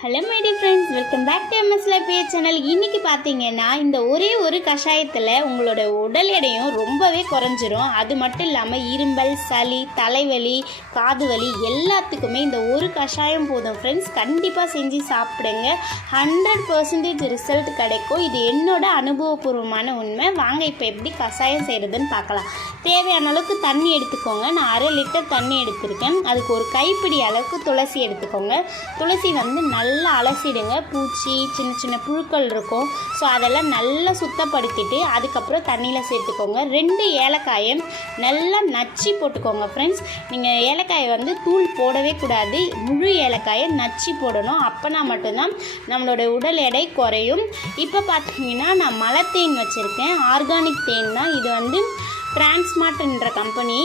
Hello Maddy friends welcome back to MS life channel இன்னைக்கு பார்த்தீங்கன்னா இந்த ஒரே ஒரு கஷாயத்தில் உங்களோட உடல் எடையும் ரொம்பவே குறைஞ்சிரும். அது மட்டும் இல்லாமல் இரும்பல் சளி தலைவலி காது வலி எல்லாத்துக்குமே இந்த ஒரு கஷாயம் போதும். ஃப்ரெண்ட்ஸ் கண்டிப்பாக செஞ்சு சாப்பிடுங்க. ஹண்ட்ரட் பர்சன்டேஜ் ரிசல்ட் கிடைக்கும். இது என்னோட அனுபவபூர்வமான உண்மை. வாங்க இப்போ எப்படி கஷாயம் செய்கிறதுன்னு பார்க்கலாம் தேவையான அளவுக்கு தண்ணி எடுத்துக்கோங்க. நான் அரை லிட்டர் தண்ணி எடுத்திருக்கேன். அதுக்கு ஒரு கைப்பிடி அளவுக்கு துளசி எடுத்துக்கோங்க. துளசி வந்து நல்லா நல்லா அலசிடுங்க. பூச்சி சின்ன சின்ன புழுக்கள் இருக்கும். ஸோ அதெல்லாம் நல்லா சுத்தப்படுத்திட்டு அதுக்கப்புறம் தண்ணியில் சேர்த்துக்கோங்க. ரெண்டு ஏலக்காயை நல்லா நச்சு போட்டுக்கோங்க ஃப்ரெண்ட்ஸ் நீங்கள் ஏலக்காயை வந்து தூள் போடவே கூடாது. முழு ஏலக்காயை நச்சு போடணும். அப்போனா மட்டும்தான் நம்மளோட உடல் எடை குறையும். இப்போ பார்த்தீங்கன்னா நான் மலை தேன் வச்சுருக்கேன். ஆர்கானிக் தேன் தான் இது வந்து டிரான்ஸ்மார்ட்ன்ற கம்பெனி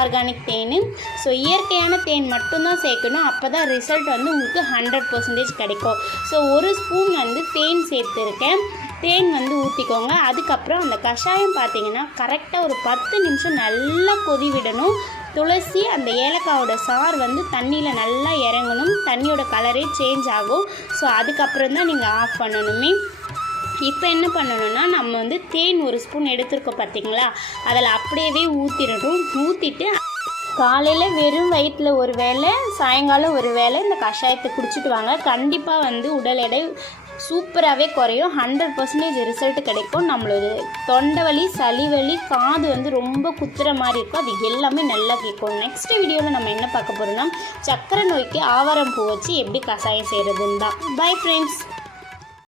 ஆர்கானிக் தேன். ஸோ இயற்கையான தேன் மட்டும்தான் சேர்க்கணும். அப்போ தான் ரிசல்ட் வந்து உங்களுக்கு ஹண்ட்ரட் பர்சன்டேஜ் கிடைக்கும். ஸோ ஒரு ஸ்பூன் வந்து தேன் சேர்த்துருக்கேன். தேன் வந்து ஊற்றிக்கோங்க அதுக்கப்புறம் அந்த கஷாயம் பார்த்தீங்கன்னா கரெக்டாக ஒரு பத்து நிமிஷம் நல்லா கொதி விடணும் துளசி அந்த ஏலக்காவோட சார் வந்து தண்ணியில் நல்லா இறங்கணும். தண்ணியோட கலரே சேஞ்ச் ஆகும். ஸோ அதுக்கப்புறம் தான் நீங்கள் ஆஃப் பண்ணணுமே. இப்போ என்ன பண்ணணும்னா நம்ம வந்து தேன் ஒரு ஸ்பூன் எடுத்திருக்கோம் பார்த்தீங்களா அதில் அப்படியே ஊற்றிடணும் ஊற்றிட்டு காலையில் வெறும் வயிற்றில் ஒரு வேளை சாயங்காலம் ஒரு வேளை இந்த கஷாயத்தை குடிச்சிட்டு வாங்க. கண்டிப்பாக வந்து உடல் எடை சூப்பராகவே குறையும். ஹண்ட்ரட் பர்சன்டேஜ் ரிசல்ட் கிடைக்கும். நம்மளோட தொண்டை வலி சளி வலி காது வந்து ரொம்ப குத்துற மாதிரி இருக்கும். அது எல்லாமே நல்லா கேட்கும். நெக்ஸ்ட் வீடியோவில் நம்ம என்ன பார்க்க போகிறோம்னா சக்கரை நோய்க்கு ஆவாரம் பூ வச்சு எப்படி கஷாயம் செய்கிறதுன்னு தான். Bye friends